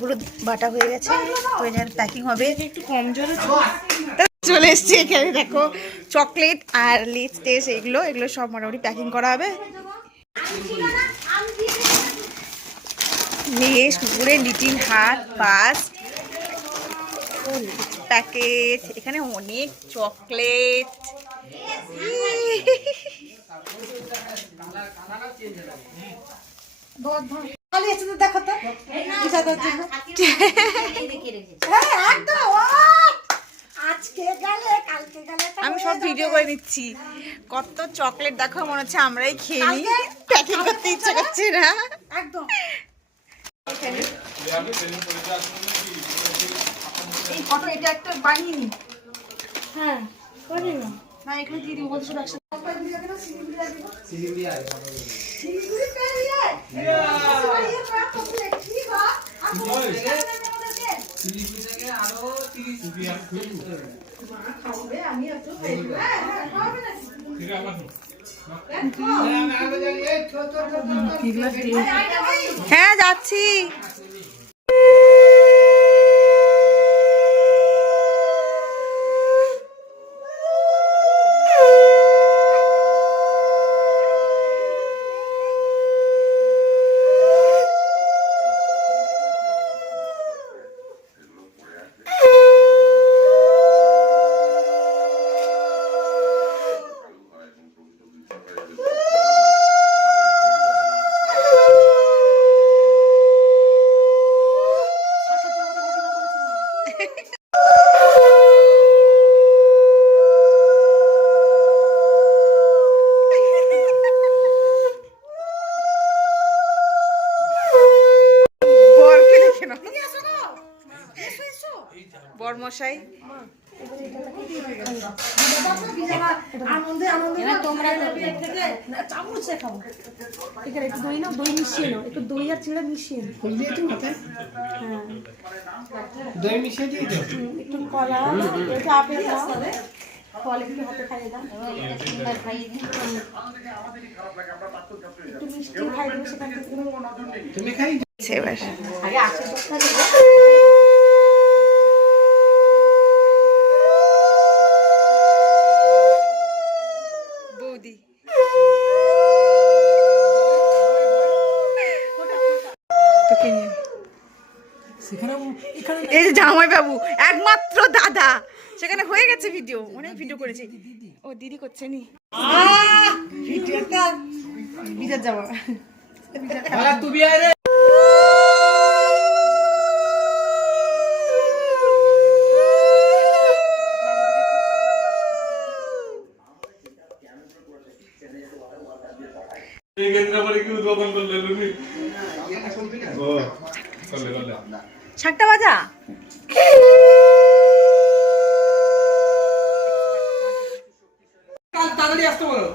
হলুদ বাটা হয়ে গেছে, প্যাকিং হবে। একটু কম জোরে চলে এসছি এখানে। দেখো চকলেট আর লেজ টেস এগুলো সব মোটামুটি প্যাকিং করা হবে। লেস কুকুরের লিটিল হার্ট পাস প্যাকেট, এখানে অনেক চকলেট। আমি সব ভিডিও করে নিচ্ছি। কত চকলেট দেখো, মনে হচ্ছে আমরাই খেয়ে নিই, প্যাকিং করতে ইচ্ছে করছে না একদম। এই ফটো এটা একটা বানিয়ে নি। হ্যাঁ করে না না, এখানে দিয়ে দিব বলছো একসাথে। হ্যাঁ যাচ্ছি। বরমশাই দই না, দই মিশিয়ে নাও, একটু দই আর চিড়া মিশিয়ে দই মিশিয়ে দিয়ে একটু কলা, আপেল দাও, ফল একটু হাতে খাইয়ে দাও, একটু মিষ্টি খাই দেবো সেখান থেকে। তুমি খাই এবার আগে আসে বৌদি এই যে জামাই বাবু একমাত্র দাদা, সেখানে হয়ে গেছে ভিডিও, অনেক ভিডিও করেছি। ও দিদি করছে নি ভিডিওটা বিজার যাওয়া তুমি আরে সাতটা বাজা। তাড়াতাড়ি আসতে বলো,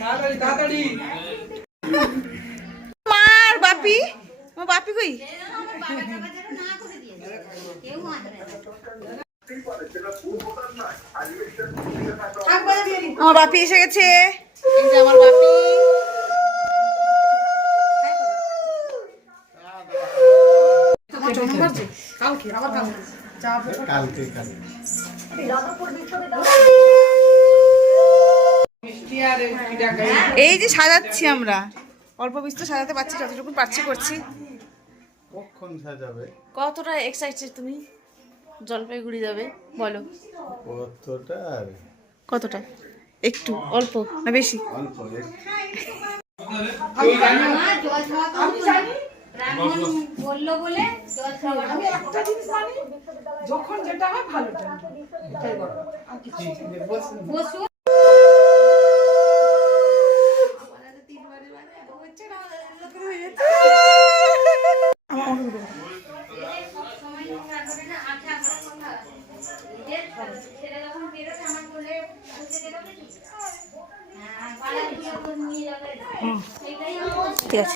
তাড়াতাড়ি তাড়াতাড়ি। মার বাপি, আমার বাপি কই? আমার বাপি এসে গেছে। এই যে আমার বাপি। এই যে সাজাচ্ছি আমরা, অল্প বিস্তর সাজাতে পারছি, যতটুকু পারছি করছি। কখন সাজাবে? কতটা এক্সাইটেড তুমি জলপাইগুড়ি যাবে বলো? কতটা? কতটা? একটু অল্প না বেশি? অল্প। বললো বলে আমি একটা জিনিস জানি, যখন যেটা হয় ভালোটা বসু। ঠিক আছে।